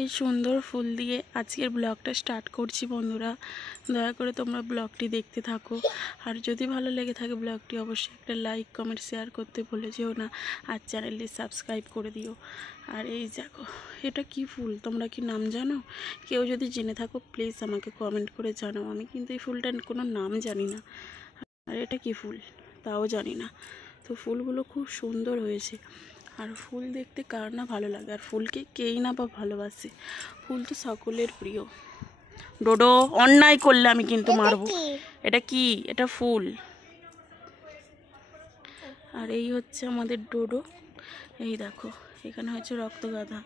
এই সুন্দর ফুল দিয়ে আজকের ব্লগটা স্টার্ট করছি বন্ধুরা। দয়া করে তোমরা ব্লগটি দেখতে থাকো, আর যদি ভালো লেগে থাকে ব্লগটি অবশ্যই একটা লাইক কমেন্ট শেয়ার করতে ভুলে যেও না, আর চ্যানেলটি সাবস্ক্রাইব করে দিও। আর এই দেখো, এটা কি ফুল তোমরা কি নাম জানো? কেউ যদি জেনে থাকো প্লিজ আমাকে কমেন্ট করে জানাও। আমি কিন্তু এই ফুলটার কোনো নাম জানি না, আর এটা কি ফুল তাও জানি না। তো ফুলগুলো খুব সুন্দর হয়েছে, আর ফুল দেখতে কার না ভালো লাগে, আর ফুলকে কেই না বা ভালোবাসে। ফুল তো সকলের প্রিয়। ডোডো অন্যায় করলে আমি কিন্তু মারবো। এটা কি? এটা ফুল। আর এই হচ্ছে আমাদের ডোডো। এই দেখো এখানে হচ্ছে রক্তগাঁদা।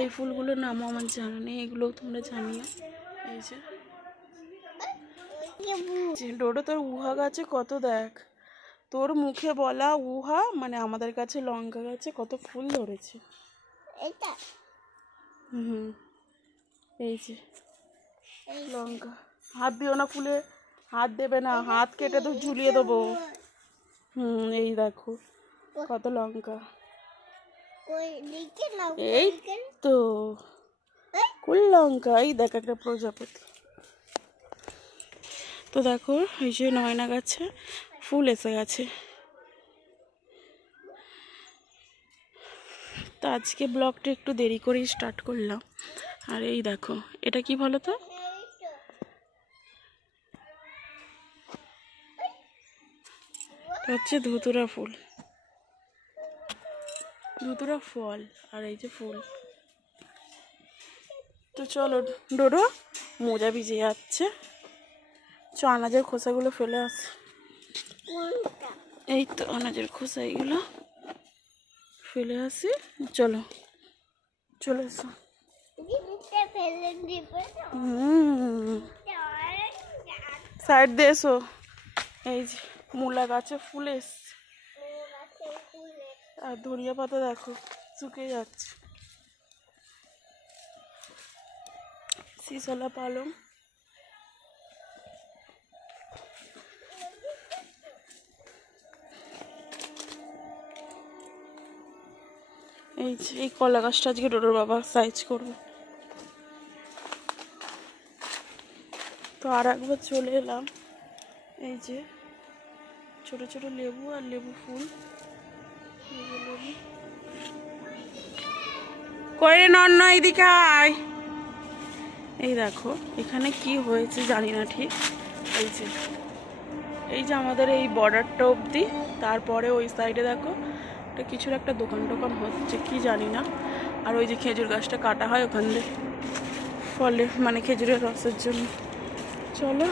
এই ফুলগুলোর নামও আমার জানা নেই, এগুলোও তোমরা জানিও। এই যে ডোডো, তোর উহা গাছে কত দেখ, তোর মুখে বলা উহা মানে আমাদের কাছে লঙ্কা গাছে কত ফুল ধরেছে। এই যে লঙ্কা। হাত দিও না ফুলে, হাত দেবে না, হাত কেটে তো ঝুলিয়ে দেবো। এই দেখো কত লঙ্কা। এই তো কুল লঙ্কা। এই দেখ একটা প্রজাপতি। তো দেখো এই যে নয়না গাছে ফুল এসে গেছে। তো আজকে ব্লগটা একটু দেরি করেই স্টার্ট করলাম। আর এই দেখো এটা কি বলো তো? হচ্ছে ধুতুরা ফুল, ধুতুরা ফল। আর এই যে ফুল। তো চলো ডোডো, মোজা ভিজে যাচ্ছে, চ আনাজের খোসাগুলো ফেলে আসে। এই তো আনাজের খোসা এগুলো ফেলে আসি। চলো চলে এসো। সাইড দিয়ে এসো। এই যে মূলা গাছে ফুল এসছে, আর ধনিয়া পাতা দেখো শুকিয়ে যাচ্ছে। শিশলা পালং। এই যে এই কলা গাছটা আজকে ডোডোর বাবা সাইজ করবে। তো আর একবার চলে এলাম। এই যে ছোট ছোট লেবু আর লেবু ফুল। কইরে নন এদিকে আয়। এই দেখো এখানে কি হয়েছে জানি না ঠিক। এই যে আমাদের এই বর্ডারটা অবধি, তারপরে ওই সাইডে দেখো এটা কিছুর একটা দোকান টোকান হচ্ছে কি জানি না। আর ওই যে খেজুর গাছটা কাটা হয় ওখান দিয়ে ফলে মানে খেজুরের রসের জন্য। চলো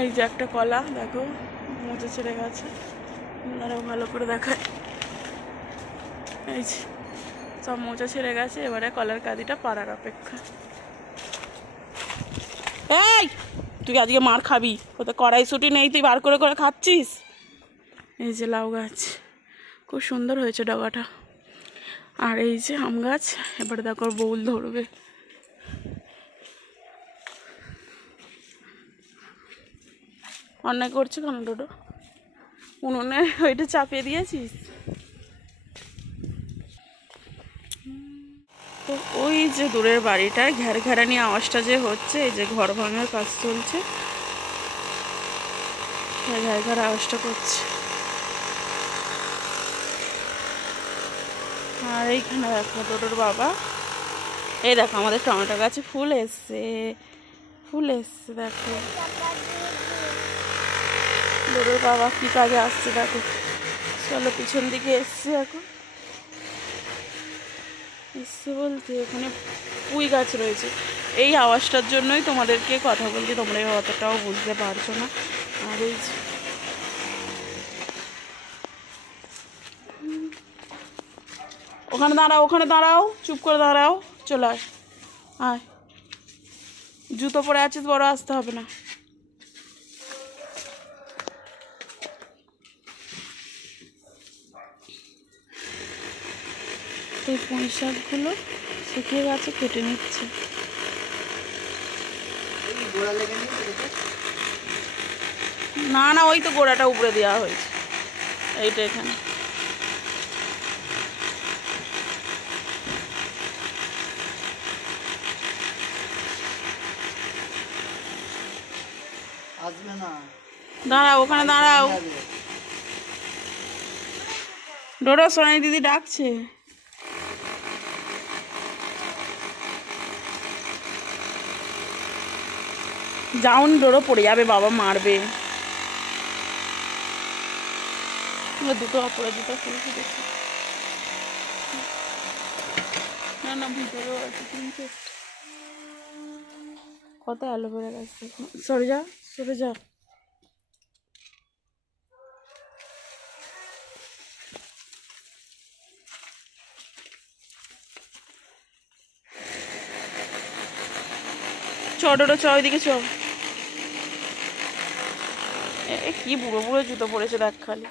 এই যে একটা কলা দেখো মোচা ছেড়ে গেছে, আরও ভালো করে দেখায়। এই যে সব মোচা ছেড়ে গেছে, এবারে কলার কাঁদিটা পাড়ার অপেক্ষা। এই তুই আজকে মার খাবি, কোথাও কড়াইশুঁটি নেই তুই বার করে করে খাচ্ছিস। এই যে লাউ গাছ খুব সুন্দর হয়েছে ডগাটা। আর এই যে আম গাছ, এবারে দেখো বউল ধরবে। অন্যায় করছো কেন ডোডো? উনুনে ওইটা চাপিয়ে দিয়েছিস। তো ওই যে দূরের বাড়িটা ঘের ঘেরানি আওয়াজটা যে হচ্ছে, এই যে ঘর ভাঙার কাজ চলছে, ঘের ঘের আওয়াজটা করছে। আর এইখানে দেখো ডোডোর বাবা, এই দেখো আমাদের টমেটো গাছে ফুল এসছে, ফুল এসছে দেখো। ডোডোর বাবা কি কাজে আসছে দেখো। চলো পিছন দিকে এসছে, এখন এসছে বলতে ওখানে পুঁই গাছ রয়েছে। এই আওয়াজটার জন্যই তোমাদেরকে কথা বলছি, তোমরা অতটাও বুঝতে পারছো না। আর এই ওখানে দাঁড়াও, ওখানে দাঁড়াও, চুপ করে দাঁড়াও, চলে আয়। আয়, জুতো পরে আছিস, বড় আসতে হবে না। এই পুঁই শাকগুলো শুকিয়ে গেছে, কেটে নিচ্ছে। না না ওই তো গোড়াটা উপরে দেওয়া হয়েছে, এইটা এখানে। দাঁড়াও, ওখানে দাঁড়াও। ডোডো, সোনাই দিদি ডাকছে। যাওনি ডোডো, পড়ে যাবে, বাবা মারবে। দুটো অপরাজিতা ফুলকে দেখি। না না, ভিতরেও আছে কিন্তু। কত অ্যালোভেরা গাছ দেখো। সরে যা, সরে যা। চ ডোডো, চ ওইদিকে চ। কি বুড়ো বুড়ো জুতো পড়েছে দেখ খালি।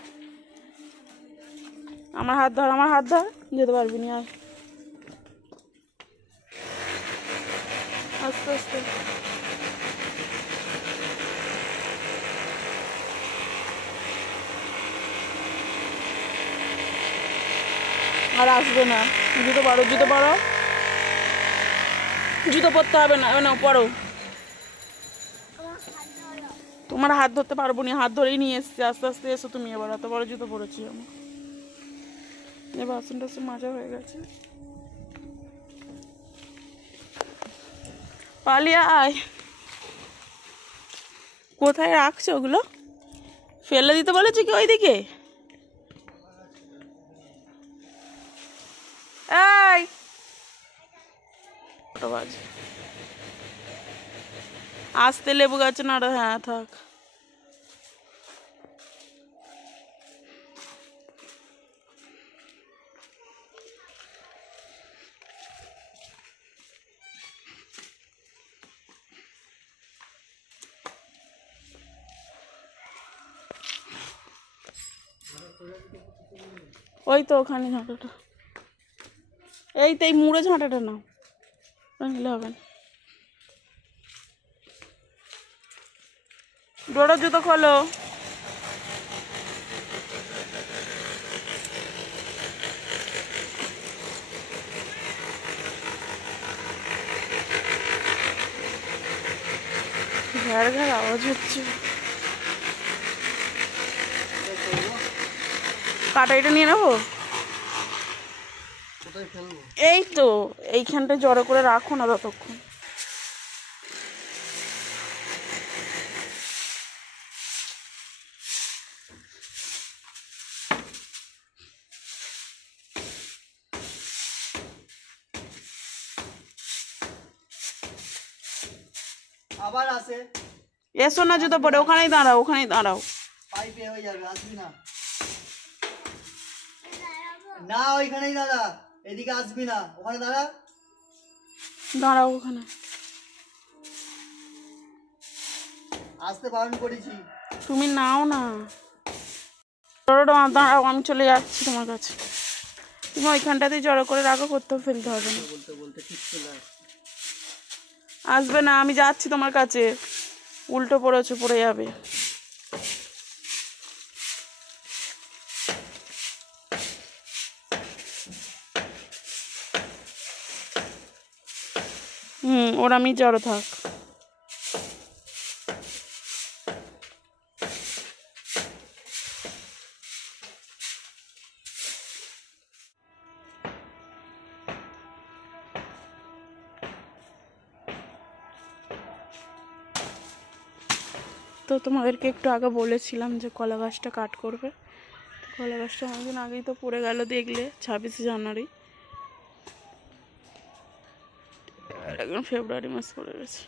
আমার হাত ধর, আমার হাত ধর, যেতে পারবি না আর। আস্তে আস্তে। আর আসবে না। জুতো পরো, জুতো পরো। জুতো পরতে হবে না, না পরো। তোমার হাত ধরতে পারবো না, হাত ধরেই নিয়ে এসছি। আস্তে আস্তে এসো তুমি। এবার এত বড় জুতো পরেছি আমার। এই বাসন টাসন মাজা হয়ে গেছে। পালিয়ে আয়। কোথায় রাখছো ওগুলো? ফেলে দিতে বলেছি কি ওইদিকে? এই আসতে লেবু গাছে না। হ্যাঁ থাক। ওই তো ওখানে ঝাঁটাটা। এই তো এই মুড়ে ঝাঁটাটা নাও, নিলে হবে না। ডোডো জুতো খোলো। ঘর ঘর আওয়াজ হচ্ছে। কাটাইটা নিয়ে নেবো। এই তো এইখানটা জড়ো করে রাখো না ততক্ষণ। আবার আসে। এসো না জুতো পরে, ওখানেই দাঁড়াও, ওখানেই দাঁড়াও। পাইপে হয়ে যাবে, আসবি না। না ওইখানেই দাঁড়া, এদিকে আসবি না, ওখানে দাঁড়া। দাঁড়াও ওখানে। আসতে বারণ করেছি। তুমি নাও না। দাঁড়াও, আমি চলে যাচ্ছি তোমার কাছে। তুমি ওইখানটাতেই জড়ো করে রাখো, করতেও ফেলতে হবে না। বলতে বলতে ঠিক চলে আসছে। আসবে না, আমি যাচ্ছি তোমার কাছে। উল্টো পড়েছো, পড়ে যাবে। ওর আমি জড়ো থাক। তো তোমাদেরকে একটু আগে বলেছিলাম যে কলা গাছটা কাট করবে। কলা গাছটা অনেকদিন আগেই তো পড়ে গেল, দেখলে 26শে জানুয়ারি। এখন ফেব্রুয়ারি মাস পড়ে গেছে।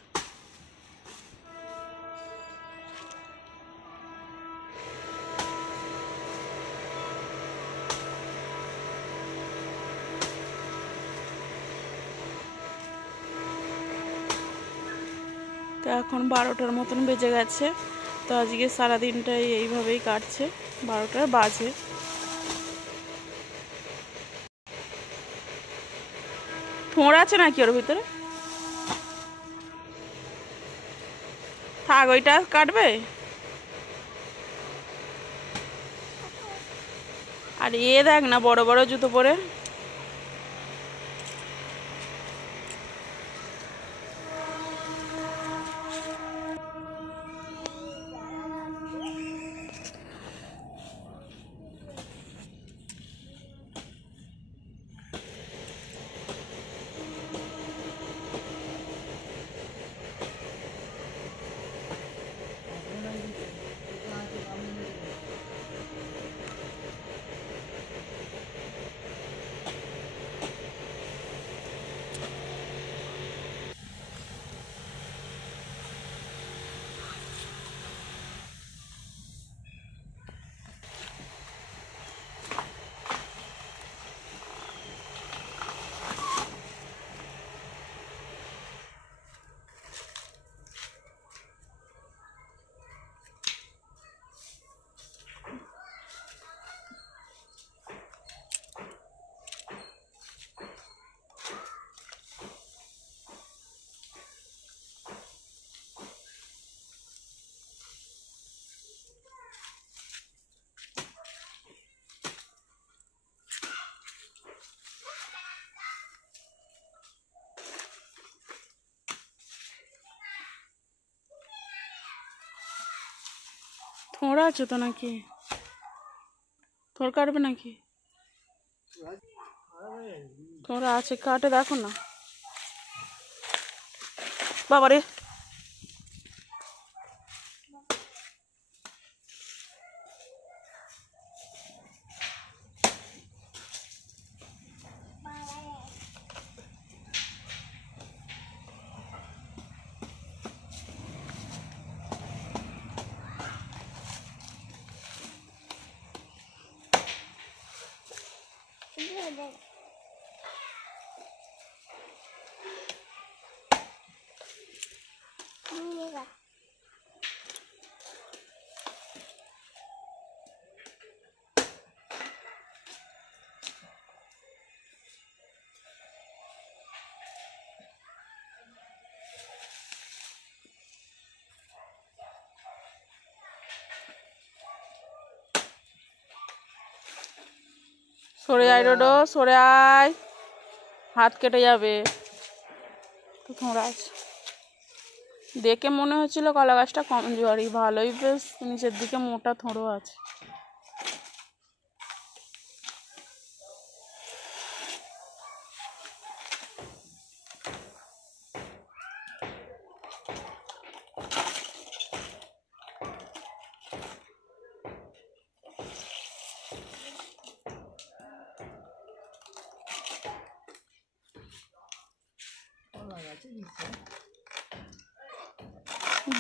তো এখন 12টার মতন বেজে গেছে। তো আজকে সারাদিনটাই এইভাবেই কাটছে। 12টার বাজে। ফোঁড় আছে নাকি ওর ভিতরে? থাক, ওইটা কাটবে। আর দেখ না বড় বড় জুতো পরে। থোড়া আছে তো নাকি? থোড় কাটবে নাকি? থোড়া আছে, কাটে দেখো না। বাবারে, সরে আয় ডোডো, সরে আয়, হাত কেটে যাবে। তো থোড়া আছে, দেখে মনে হচ্ছিল কলা গাছটা কমজোরি, ভালোই বেশ নিচের দিকে মোটা থোড়ো আছে।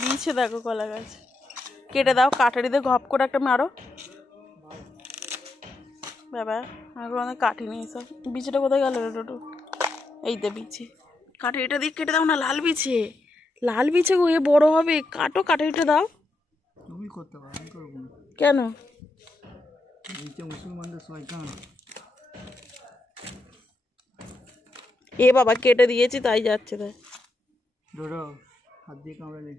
দিয়েছে দেখো কলা গাছ, কেটে দাও, কাটারি দিয়ে ঘপ করে একটা মারো। বাবা আগে অনেক কাটিনি সব। বিচিটা কোথায় গেল রে টোটো? এই দে বিচি, কাটারিটা দিয়ে কেটে দাও না, লাল বিছে, লাল বিছে গো, এ বড় হবে, কাটো, কাটারিটা দাও। তুমি করতে পারো, আমি করবো না। কেন? নিচে মুসলমানদের শয়তান। এ বাবা কেটে দিয়েছি তাই যাচ্ছে, তাই ডোডো হাত দিয়ে কামড়ালে।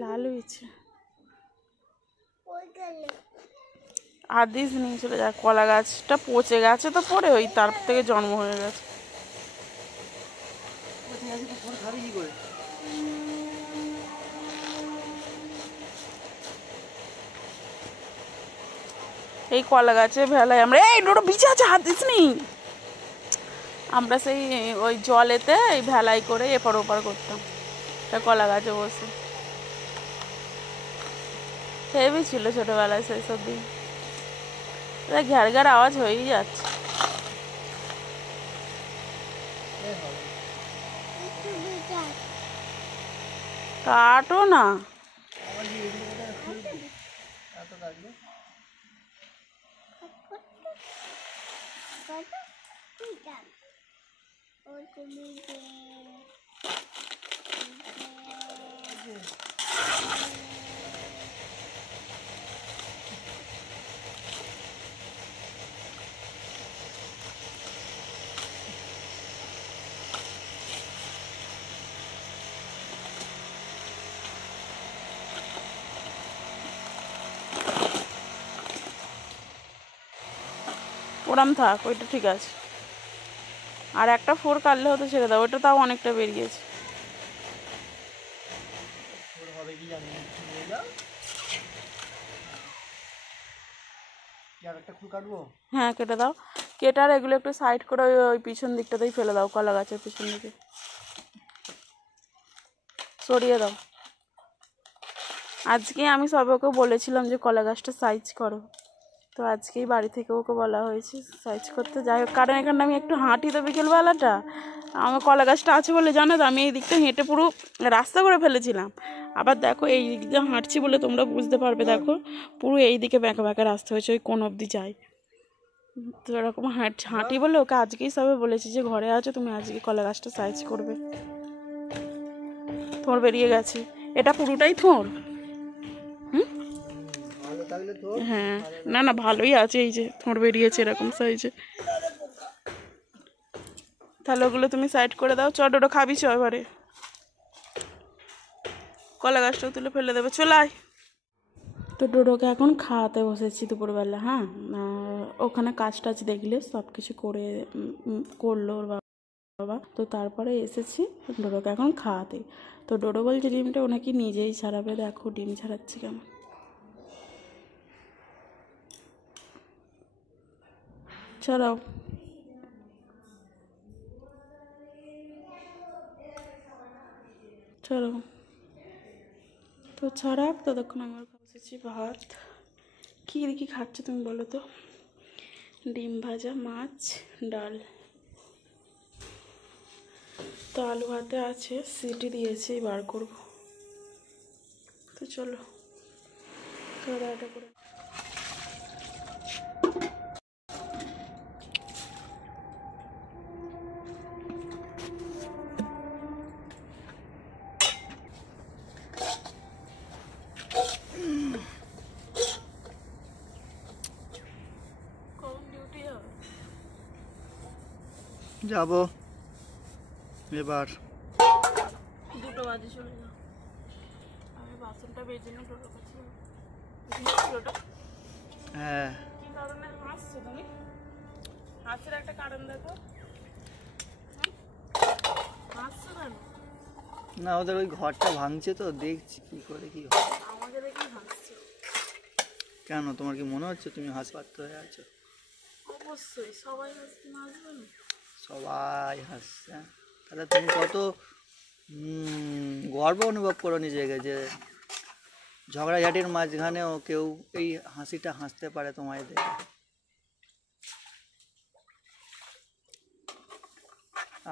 লাল বিছে আর দিস নিয়ে চলে যা। কলা গাছটা পচে গেছে তো পরে, ওই তারপর থেকে জন্ম হয়ে গেছে। খাবি কি করে? এই কলা গাছে ভেলায় আমরা, এই ডোডো বিছে আছে, হাত দিস নি। আমরা সেই ওই জলেতে এই ভেলাই করে এপার ওপার করতাম, তা কলা গাছে বসে। হেবি ছিল ছোটবেলায় সেই সব দিন। ঘ্যার ঘ্যার আওয়াজ হয়েই যাচ্ছে। কাটো না, ওরম থাক, ওইটা ঠিক আছে। আর একটা ফোর কাটলে হতো, ছেড়ে দাও, ওইটা তাও অনেকটা বেরিয়েছে। হবে কি জানি না, নিয়ে যাও। আর একটা ফুল কাটবো। হ্যাঁ কেটে দাও, কেটে আর এগুলো একটু সাইড করে ওই ওই পিছন দিকটাতেই ফেলে দাও, কলা গাছের পিছন দিকে সরিয়ে দাও। আজকে আমি সবে ওকে বলেছিলাম যে কলা গাছটা সাইজ করো, তো আজকেই বাড়ি থেকে ওকে বলা হয়েছে সাইজ করতে। যাই হোক, কারণ এখানে আমি একটু হাঁটি তো বিকেলবেলাটা, আমার কলা গাছটা আছে বলে জানো তো, আমি এই দিকটা হেঁটে পুরো রাস্তা করে ফেলেছিলাম। আবার দেখো এই দিক দিয়ে হাঁটছি বলে তোমরা বুঝতে পারবে, দেখো পুরো এই দিকে ব্যাঁকা ব্যাঁকা রাস্তা হয়েছে, ওই কোন অবধি যাই। তো এরকম হাঁটি বলে ওকে আজকেই সবে বলেছি যে ঘরে আছো তুমি, আজকে কলা গাছটা সাইজ করবে। থোড় বেরিয়ে গেছে, এটা পুরোটাই থোড়। হ্যাঁ না না ভালোই আছে, এই যে থোড় বেরিয়েছে এরকম সাইজে। তাহলে ওগুলো তুমি সাইড করে দাও। চ ডোডো খাবি, চ এবারে কলা গাছটাও তুলে ফেলে দেবে, চলে আয়। তো ডোডোকে এখন খাওয়াতে বসেছি দুপুরবেলা। হ্যাঁ, ওখানে কাজ টাজ দেখলে সব কিছু করে করলো ওর বাবা। বাবা। তো তারপরে এসেছি ডোডোকে এখন খাওয়াতে। তো ডোডো বলছে ডিমটা ও নাকি নিজেই ছাড়াবে। দেখো ডিম ছাড়াচ্ছি কেমন। ছাড়াও, ছাড়াও। তো ছাড়াক, ততক্ষণ আমি ওর বসেছি ভাত। কী দেখি খাচ্ছ তুমি বলো তো? ডিম ভাজা, মাছ, ডাল। তো আলু ভাতে আছে, সিটি দিয়েছি, বার করব। তো চলো খাওয়া দাওয়াটা করে। কখন ডিউটি যাবে? যাব এবার। 2টো বাজে, চলে যাও। আমি বাসনটা বেজে নিয়ে ডোডোর কাছে যাবো। ডোডো, হ্যাঁ, কী কারণে হাসছো তুমি? হাসির একটা কারণ দেখো। হাসছো কেন? না ওদের ওই ঘরটা ভাঙছে তো দেখছি কি করে কি হয়। আমাকে দেখে হাসছো? কেন, তোমার কি মনে হচ্ছে তুমি হাসপাত হয়ে আছো? অবশ্যই, সবাই হাসতে না আসবে না? সবাই হাসছে, তাহলে তুমি কত গর্ব অনুভব করো নিজেকে যে ঝগড়াঝাটির মাঝখানেও কেউ এই হাসিটা হাসতে পারে তোমায় দেখে।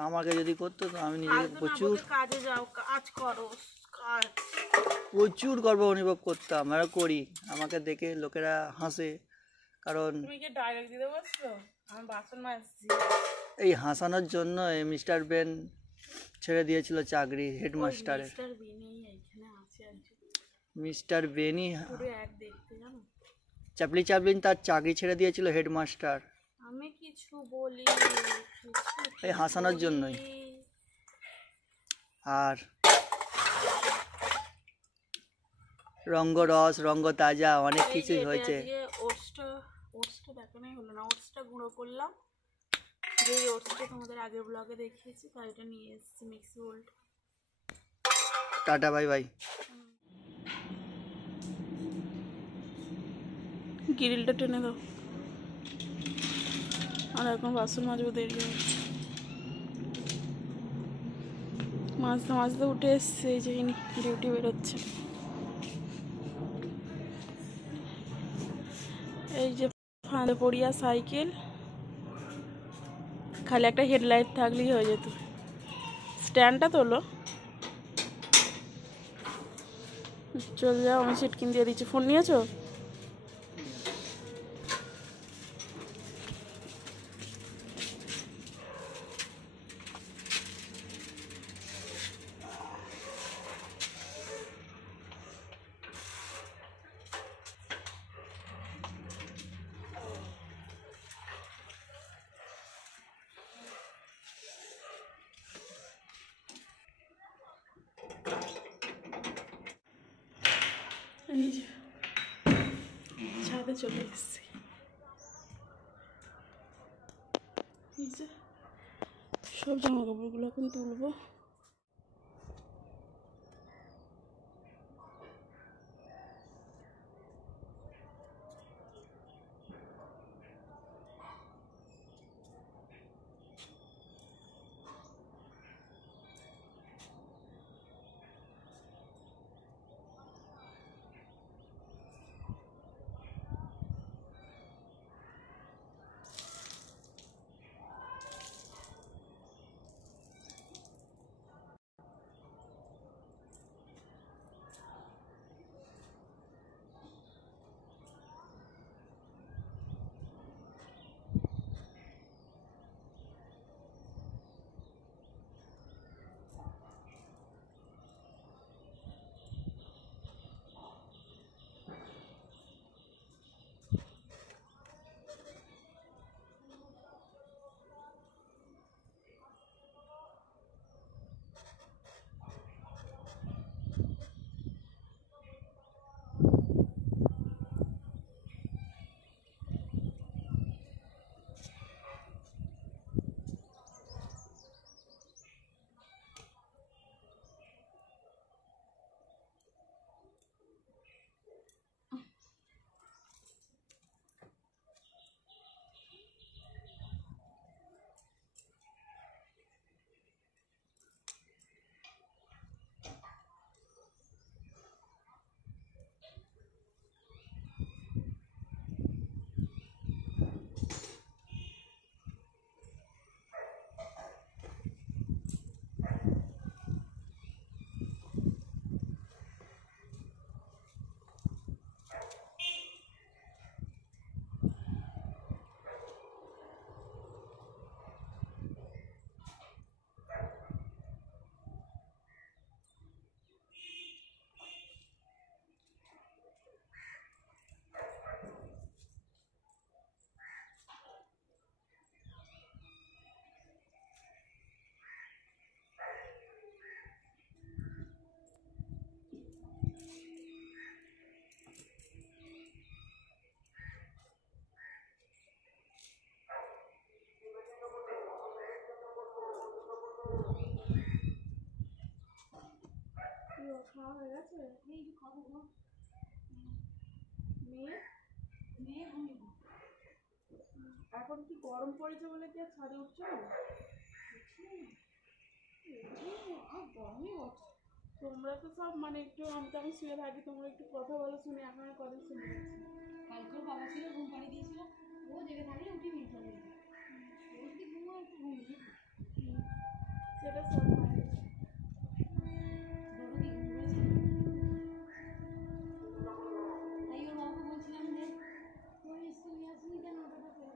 আমাকে যদি করতো তো আমি নিজেকে প্রচুর কাজে যাও, কাজ করো, কাজ। প্রচুর গর্ব অনুভব করতাম আর করি। আমাকে দেখে লোকেরা হাসে, কারণ তুমি কি ডায়লগ দিতে বসছো? আমি বাসন মাজছি। এই হাসানোর জন্য মিস্টার বেন ছেড়ে দিয়েছিল চাকরি হেডমাস্টারের। মিস্টার বিনি এইখানে আছে একজন, মিস্টার বেনি পুরো এক দেখতে, জানো? চাপলি চাপলিন তার চাকরি ছেড়ে দিয়েছিল হেডমাস্টার আমি কিছু বলি, এই হাসানোর জন্যই। আর রঙ্গরস রঙ্গ তাজা অনেক কিছুই হয়েছে। ওটসটা দেখানোই হলো না। ওটসটা গুঁড়ো করলাম, যে ওটসটা তোমাদের আগের ব্লগে দেখিয়েছি, তাই এটা নিয়ে এসেছি মিক্সি বোল্ট। টাটা বাই বাই। গ্রিলটা টেনে দাও। আর এখন বাসন মাজবো, দেরি হচ্ছে। মাজতে মাজতে উঠে এসছে, এই যে ডিউটি বেরোচ্ছে। এই যে ফাঁদে পড়িয়া সাইকেল, খালি একটা হেডলাইট থাকলেই হয়ে যেত। স্ট্যান্ডটা তোলো, চলে যাও। আমি সিট কিনে দিয়ে দিচ্ছি। ফোন নিয়েছো? এই যে ছাদে চলে এসেছি। এই যে সব জামা কাপড়গুলো এখন তুলবো। খাওয়া হয়ে গেছে? এই যে খাবো গো। মেয়ে এখন কি গরম পড়েছে বলে কি আর ছাদে উঠছো না? তোমরা তো সব মানে একটু আমি শুয়ে থাকি, তোমরা একটু কথা বলো শুনে, এখন আর কথা শুনে কালকেও বাবা ছিল, ঘুম পাড়িয়ে দিয়েছিল, ও জেগে থাকলে উঠে নিয়ে চলে যেত। ও যদি ঘুমো একটু ঘুমিয়ে সেটা সব হয়। ডোডো কি ঘুম করেছিল? তাই ওর বাবাকে বলছিলাম যে তুই স্কুল নিয়ে আসবি কেন ওটা করে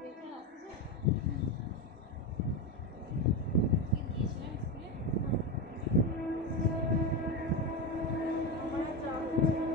পেয়েছে আসতেছে গিয়েছিলাম স্কুলে। আমার আর যাওয়া হচ্ছে না।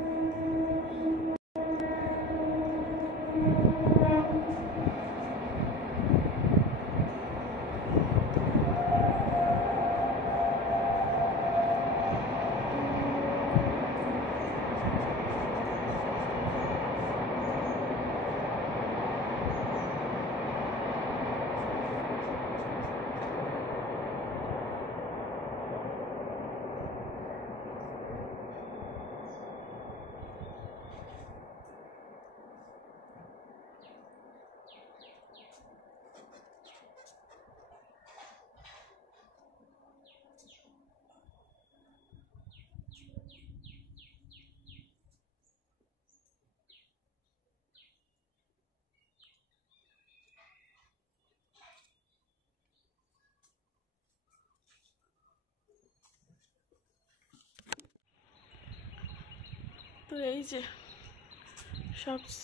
তো এই যে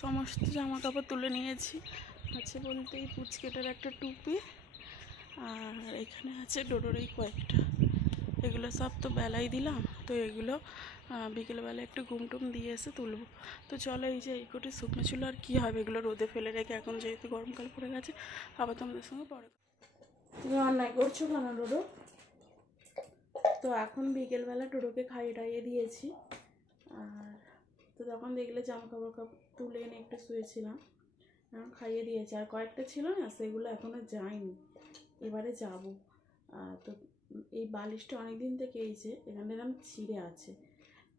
সমস্ত জামা কাপড় তুলে নিয়েছি। আছে বলতে এই পুচকেটার একটা টুপি, আর এখানে আছে ডোডোর এই কয়েকটা, এগুলো সব তো বেলায় দিলাম, তো এগুলো বিকেলবেলা একটু ঘুম টুম দিয়ে এসে তুলবো। তো চলো, এই যে এই কোটি শুকনো ছিল, আর কী হবে এগুলো রোদে ফেলে রেখে, এখন যেহেতু গরমকাল পড়ে গেছে, আবার তোমাদের সঙ্গে পরে। তুমি অন্যায় করছো কেন ডোডো? তো এখন বিকেলবেলা ডোডোকে খাইয়ে টাইয়ে দিয়েছি, আর তো তখন দেখলে জামা কাপড় তুলে এনে একটু শুয়েছিলাম, এখন খাইয়ে দিয়েছি। আর কয়েকটা ছিল না, সেগুলো এখনও যায়নি, এবারে যাব। তো এই বালিশটা অনেক দিন থেকে এই যে এখানে এরকম ছিঁড়ে আছে,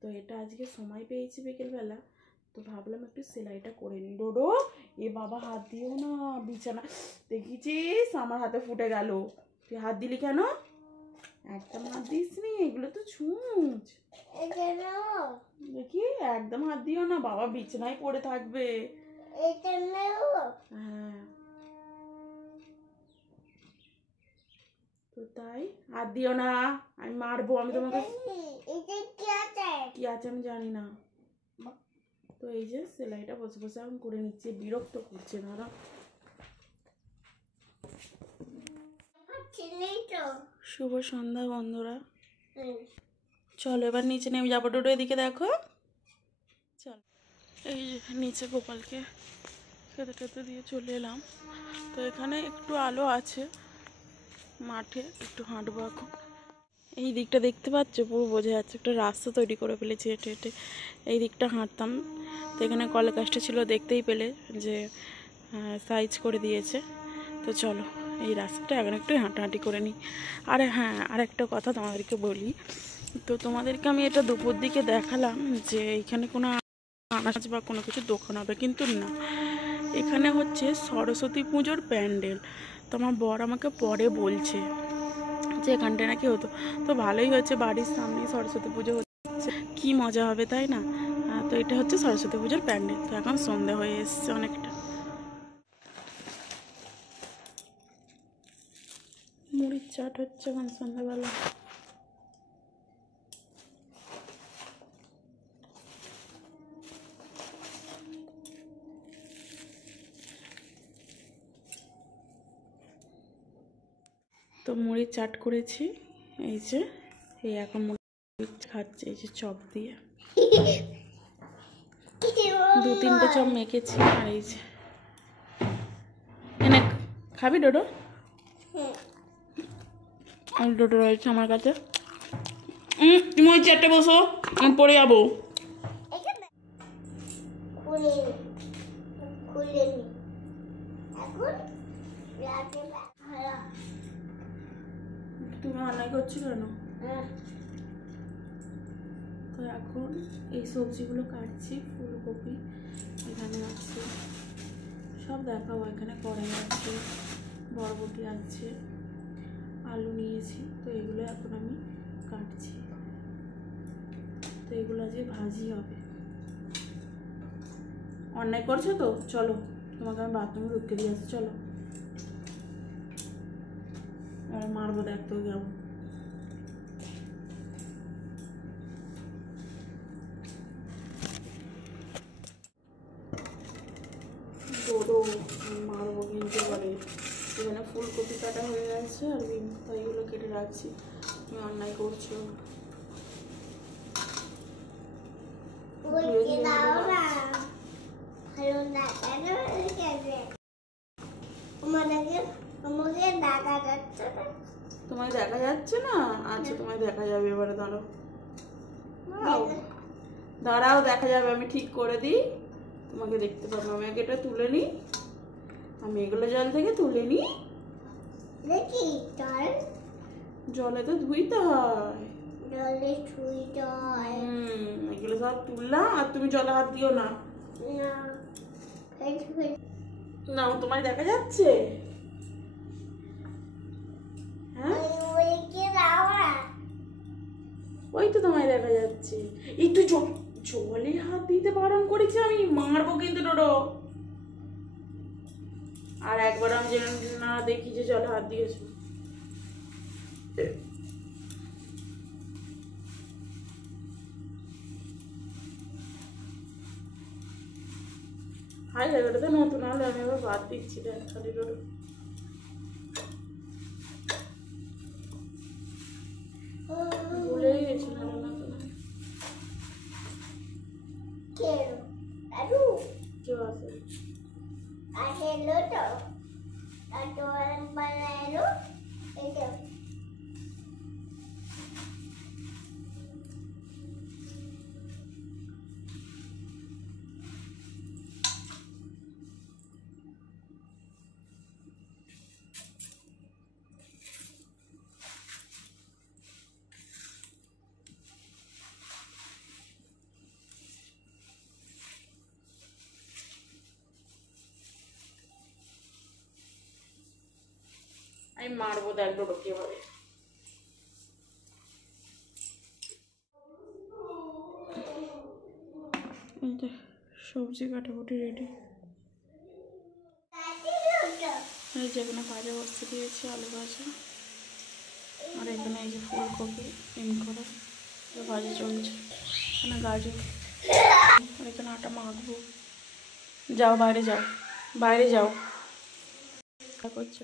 তো এটা আজকে সময় পেয়েছি বিকেলবেলা, তো ভাবলাম একটু সেলাইটা করে নিই। ডোডো, এ বাবা হাত দিও না, বিছানা দেখেছিস আমার হাতে ফুটে গেল, তুই হাত দিলি কেন? একদম হাত দিস নি, এগুলো তো ছুঁচ। দেখি একদম হাত দিও না, বাবা বিছানায় পড়ে থাকবে। হ্যাঁ, তো তাই হাত দিও না, আমি মারবো, আমি তোমাকে। কি আছে আমি জানি না। তো এই যে সেলাইটা বসে বসে এখন করে নিচ্ছে, বিরক্ত করছে দাদা। শুভ সন্ধ্যা বন্ধুরা, চলো এবার নিচে নেমে যাবো। ডোডো এদিকে দেখো, চল। এই যে নিচে গোপালকে খেতে টেতে দিয়ে চলে এলাম। তো এখানে একটু আলো আছে, মাঠে একটু হাঁটবো এখন। এই দিকটা দেখতে পাচ্ছ, পুরো বোঝা যাচ্ছে একটা রাস্তা তৈরি করে ফেলেছি হেঁটে হেঁটে, এই দিকটা হাঁটতাম। তো এখানে কলা গাছটা ছিল, দেখতেই পেলে যে সাইজ করে দিয়েছে। তো চলো এই রাস্তাটা এখন একটু হাঁটাহাঁটি করে নিই। আরে হ্যাঁ, আর একটা কথা তোমাদেরকে বলি, তো তোমাদেরকে আমি এটা দুপুর দিকে দেখালাম যে এখানে কোনো আনাজ বা কোনো কিছু দোকান হবে, কিন্তু না, এখানে হচ্ছে সরস্বতী পুজোর প্যান্ডেল। তো আমার বর আমাকে পরে বলছে যে এখানটায় নাকি হতো, তো ভালোই হয়েছে, বাড়ির সামনেই সরস্বতী পুজো হচ্ছে, কি মজা হবে তাই না? তো এটা হচ্ছে সরস্বতী পুজোর প্যান্ডেল। তো এখন সন্ধে হয়ে এসছে অনেকটা, মুড়ির চাট হচ্ছে এখন সন্ধ্যাবেলা। তো মুড়ির চাট করেছি, এই যে এই এখন মুড়ি খাচ্ছে, এই যে চপ দিয়ে 2-3টে চপ মেখেছি। আর এই যে এনে খাবি ডোডো? আর ডোডো রয়েছে আমার কাছে। তুমি ওই চারটে বসো, আমি পড়ে যাবো। তুমি অন্যায় করছো কেন? তো এখন এই সবজিগুলো কাটছি। ফুলকপি এখানে আছে, সব দেখাবো। এখানে কড়াই আছে, বরবটি আছে, আলু নিয়েছি। তো এগুলো এখন আমি কাটছি। তো এগুলো আজকে ভাজি হবে। অন্যায় করছো তো? চলো তোমাকে আমি বাথরুমে ঢুকতে দিয়ে আসছি, চলো। আর মারবো, দেখতেও যাবো। বড়ো মারবো কিন্তু বলে। এখানে ফুলকপি কাটা হয়ে গেছে আর বিন এগুলো কেটে রাখছি। তুমি অন্যায় করছো। তোমায় দেখা যাচ্ছে না? আচ্ছা তোমায় দেখা যাবে এবারে, দাঁড়াও দাঁড়াও, দেখা যাবে। আমি ঠিক করে দিই, তোমাকে দেখতে পাবো। আমি আগে এটা তুলে নিই, আমি এগুলো জল থেকে তুলে নিই। জলে তো ধুইতে হয়। এগুলো সব তুললাম, আর তুমি জলে হাত দিও না। না তোমায় দেখা যাচ্ছে? হ্যাঁ ওই তো তোমায় দেখা যাচ্ছে। একটু জলে হাত দিতে বারণ করেছি আমি, মারবো কিন্তু ডোডো। আর একবার আমি যেন না দেখি যে জলে হাত দিয়েছো। হাই জায়গাটা তো নতুন, হলে আমি আবার বাদ দিচ্ছি। দেখ খালি ডোডো ভুলেই গেছিলাম না তো। কেউ আছে? আমি মারবো, দেখ ডোডো কিভাবে। সবজি কাটাকুটি রেডি। এই যে এখানে ভাজা বসতে দিয়েছি, আলু ভাজা। আর এখানে এই যে ফুলকপি এম করা ভাজা চলছে। এখানে গাজর, আর এখানে আটা মাখবো। যাও বাইরে যাও, বাইরে যাও করছে।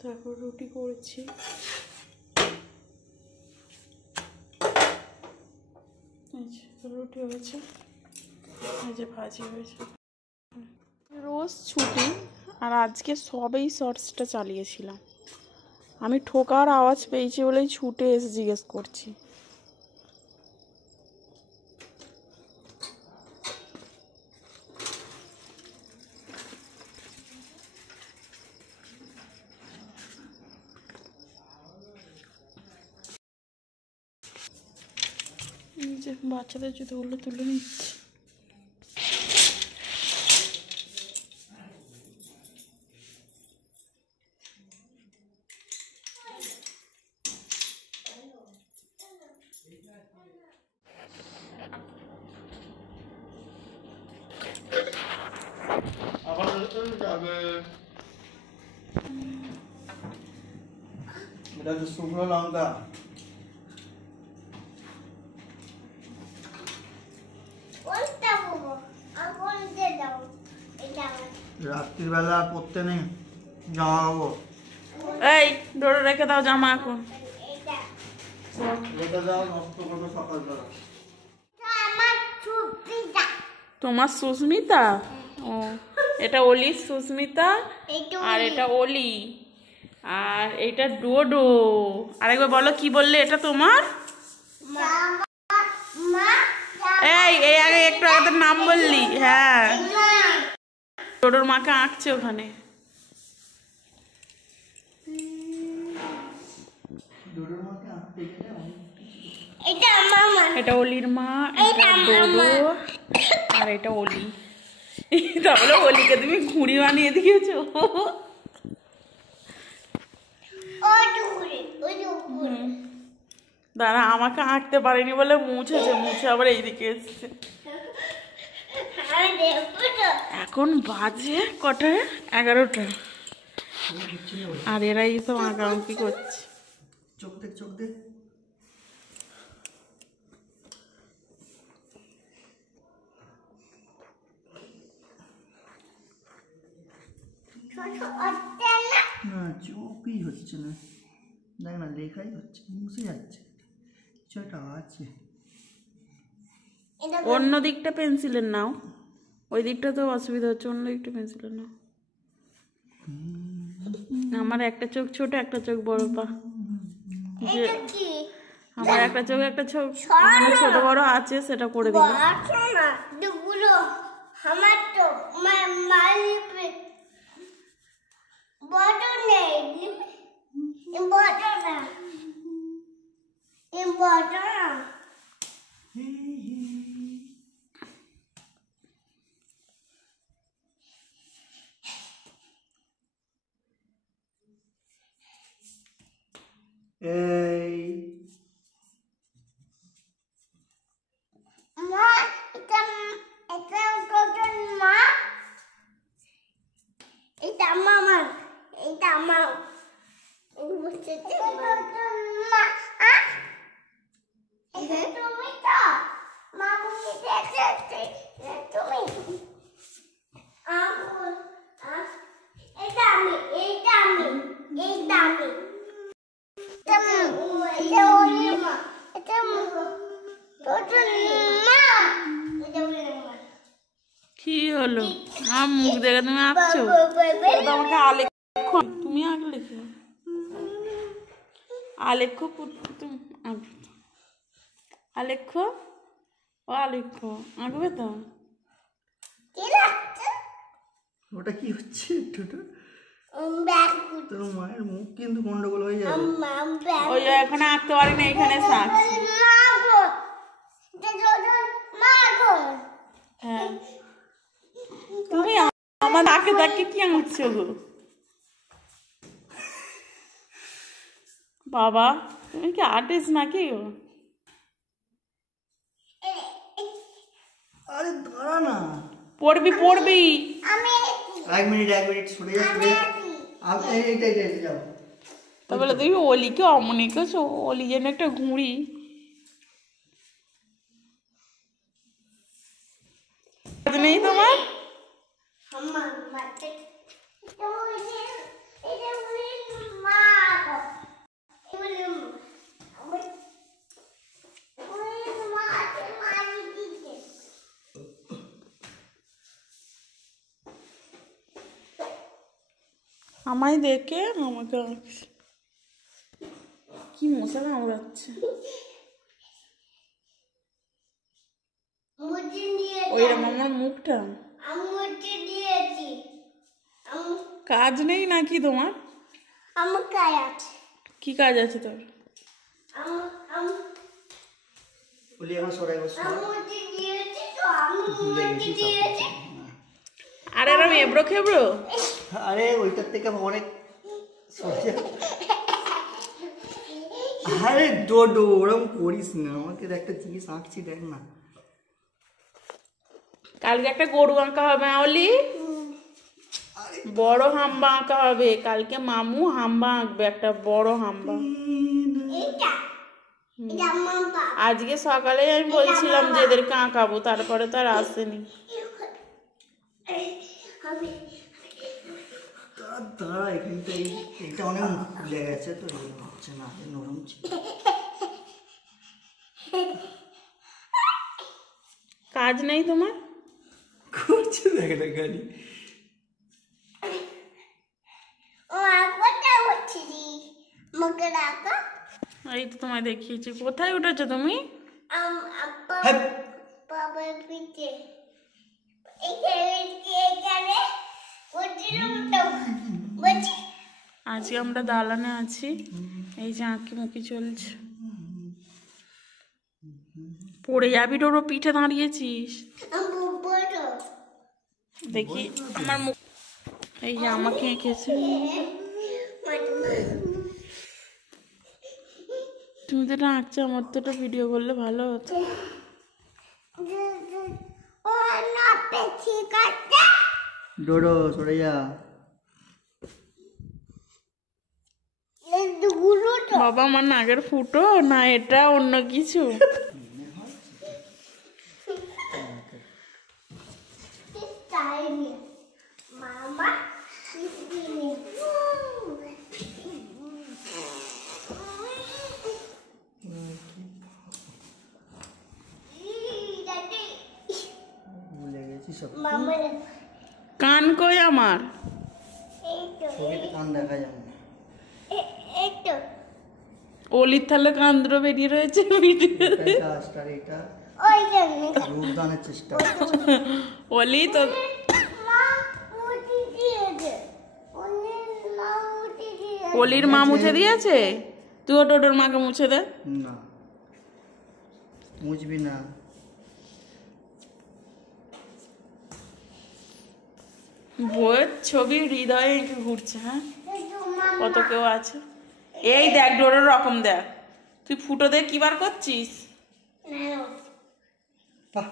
তারপর রুটি করছি। রুটি হয়েছে, এই যে ভাজি হয়েছে। রোজ ছুটি, আর আজকে সবেই শর্টসটা চালিয়েছিলাম। আমি ঠোকার আওয়াজ পেয়েছি বলেই ছুটে এসে জিজ্ঞেস করছি। এই যে বাচ্চাদের জুতোগুলো তুলে নিচ্ছি। এটা হচ্ছে শুকনো লঙ্কা। রাত্রিবেলা পড়তে নেই, জামা কাপড়। এই ডোরে রেখে দাও জামা এখন। রেখে দাও, নষ্ট করবে সকালবেলা। তোমার সুস্মিতা? ও, এটা অলির সুস্মিতা, আর এটা অলি, আর এটা ডোডো। আরেকবার বলো কি বললে? এটা তোমার এই আগে একটু আগে তোর নাম বললি। হ্যাঁ, টোটোর মাকে আঁকছে ওখানে। এটা অলির মা, এটা ডোডো, আর এটা অলি। তাহলে অলিকে তুমি ঘুড়ি বানিয়ে দিয়েছো। দাঁড়া, আমাকে আঁকতে পারেনি বলে মুছেছে, মুছে আবার এইদিকে এসছে। এখন বাজে কটায়? 11টা। আর এরা এইসব আঁকাআঁকি করছে। চোখ দেখ, চোখ দেখ। না, চোখই হচ্ছে না। দেখ না, লেখাই হচ্ছে, মুছে যাচ্ছে, কিছু একটা আছে। অন্য দিকটা পেন্সিলের নাও, ওই দিকটা তো অসুবিধা হচ্ছে, অন্য দিকটা পেন্সিলের নাও। আমার একটা চোখ ছোট, একটা চোখ বড়। পা আমার একটা চোখ মানে ছোট বড় আছে, সেটা করে দিল। এই কি হলো? আমার মুখ দেখে তুমি আঁকছো? আমাকে আলেখ্য, তুমি আঁকলে কি? আলেখ্য তুমি আলেখ্য, ও আলেখ্য আঁকবে তো? ওটা কি হচ্ছে? তোর মায়ের মুখ কিন্তু গন্ডগোল হয়ে যাবে। ওই এখানে আঁকতে পারি না, এখানে আঁকছি। হ্যাঁ, তুমি আমার নাকে তাকে কি আঁকছো গো? বাবা, তুমি কি আর্টিস্ট নাকি গো? আরে দাঁড়া না, পড়বি। 1 মিনিট সরে যা, সরে যা। এইটা যাও। তাহলে তুমি অলিকে অমনি করছো, অলি যেন একটা ঘুড়ি। নেই তোমার? আমায় দেখে আমাকে আঁকছে। কি মশা কামড়াচ্ছে। ওইরকম আমার মুখটা। কাজ নেই নাকি তোমার? কি কাজ আছে তোর? আরে এরম এবড়ো খেবড়ো? আরে ওইটার থেকে অনেক সরে যা। আরে ডোডো, ওরকম করিস না, আমাকে একটা জিনিস আঁকছি, দেখ না। কালকে একটা গরু আঁকা হবে অলি, বড় হাম্বা আঁকা হবে। কালকে মামু হাম্বা আঁকবে, একটা বড় হাম্বা। আজকে সকালে আমি বলছিলাম যে এদেরকে আঁকাবো, তারপরে তো আর আসেনি। দাঁড়া, এখানটা এইটা অনেক খুলে গেছে তো, হচ্ছে না, নরম ছিল। কাজ নেই তোমার? করছে দেখ না গাড়ি। এই তো তোমায় দেখিয়েছি। কোথায় উঠেছো তুমি? আজকে আমরা দালানে আছি, এই যে আঁকি মুখি চলছে। পড়ে যাবি, ডোরো পিঠে দাঁড়িয়েছিস। দেখি আমার মুখ, এই যে আমাকে এঁকেছে। তুমি তো এটা আঁকছো, আমার তো এটা ভিডিও করলে ভালো হতো। ডোডো সরে যা। বাবা, আমার নাগের ফুটো না, এটা অন্য কিছু। ভুলে গেছি সব। কান কই আমার? ছবিতে কান দেখা যাবে না। অলির থালে কান্দ্র বেরিয়ে রয়েছে এটা স্টার, এটা রূপদানের চেষ্টা। অলি তো অলির মা মুছে দিয়েছে, তুই টোটোর মাকে মুছে দে। না, মুছবি না। বইয়ের ছবি হৃদয়ে এঁকে ঘুরছে। হ্যাঁ, কত কেউ আছে। এই দেখ ডোরের রকম দেখ, তুই ফুটো দিয়ে কি বার করছিস? বাহ,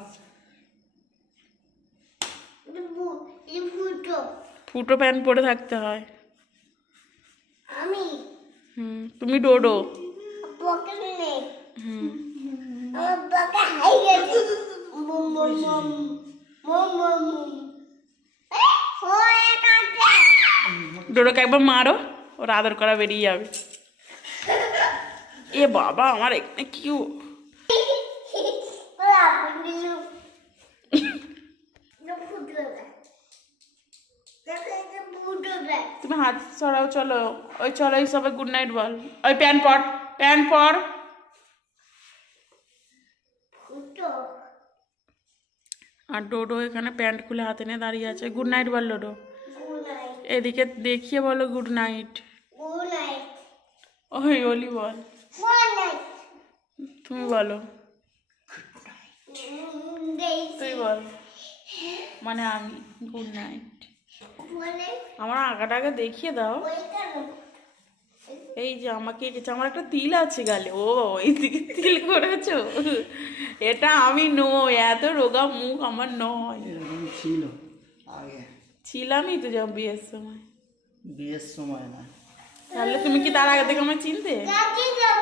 ফুটো প্যান্ট পরে থাকতে হয়। তুমি ডোডো। ডোডোকে একবার মারো, ওর আদর করা বেরিয়ে যাবে। এ বাবা, আমার এখানে কিউ। তুমি হাত সরাও, চলো। ওই চলো, এই সবাই গুড নাইট বল। ওই প্যান্ট পর, প্যান্ট পর। আর ডোডো এখানে প্যান্ট খুলে হাতে নিয়ে দাঁড়িয়ে আছে। গুড নাইট বল ডোডো। এদিকে দেখিয়ে বলো গুড নাইট। ওই অলি বল, তুমি বলো, তুই বল। মানে আমি গুড নাইট। আমার আঁকাটাকে দেখিয়ে দাও। এই যে আমাকে এঁকেছে, আমার একটা তিল আছে গালে। ও, এইদিকে তিল করেছো? এটা আমি নই, এত রোগা মুখ আমার নয়। এরকম ছিল আগে, ছিলামই তো যখন বিয়ের সময়। বিয়ের সময় না। তাহলে তুমি কি তার আগে থেকে আমার চিনতে?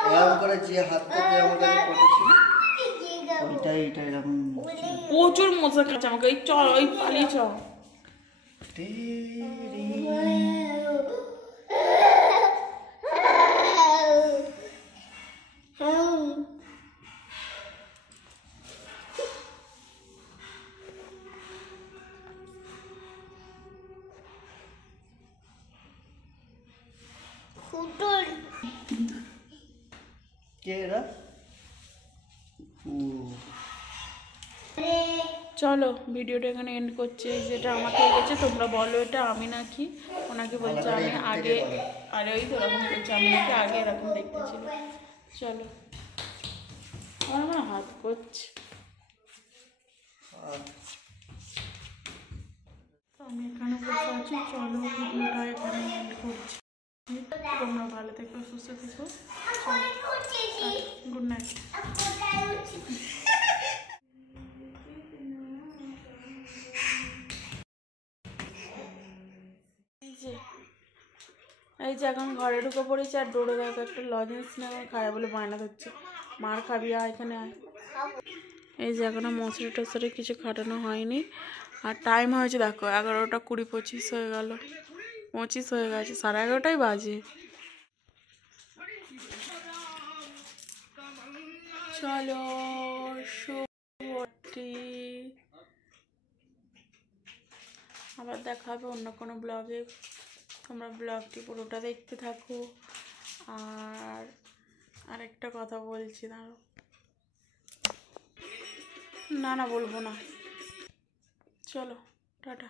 এরকম করে যে হাতটা দিয়ে আমার কাছে পড়েছিল, ওইটাই এটা এরকম প্রচুর মশা কাছে আমাকে। ওই চল, ওই পালিয়ে চল। কে এরা? চলো, ভিডিওটা এখানে এন্ড করছে। যেটা আমাকে এঁকেছে তোমরা বলো এটা আমি নাকি। ওনাকে বলছে আমি আগে, আর ওই তো ওরকম বলছে আমি নাকি আগে এরকম দেখতে ছিল। চলো, আমার হাত করছে। আমি এখানে বসে আছি। চলো, ভিডিওটা এখানে এন্ড করছি। তোমরা ভালো থেকো, সুস্থ থেকো। Good night. এই যে এখন ঘরে ঢুকে পড়েছি, আর ডোরে দেখো একটা লজেন্স নিয়ে খায় বলে বায়না ধরছে। মার খাবি, আয় এখানে আয়। এই যে এখনো মশারি টশারি কিছু খাটানো হয়নি। আর টাইম হয়েছে দেখো 11:20 হয়ে গেল, 25 হয়ে গেছে, 11:30 বাজে। চলো, শুভরাত্রি। আবার দেখা হবে অন্য কোনো ব্লগে। তোমরা ব্লগটি পুরোটা দেখতে থাকো। আর আরেকটা কথা বলছি, দাঁড়াও। না বলবো না। চলো, টাটা।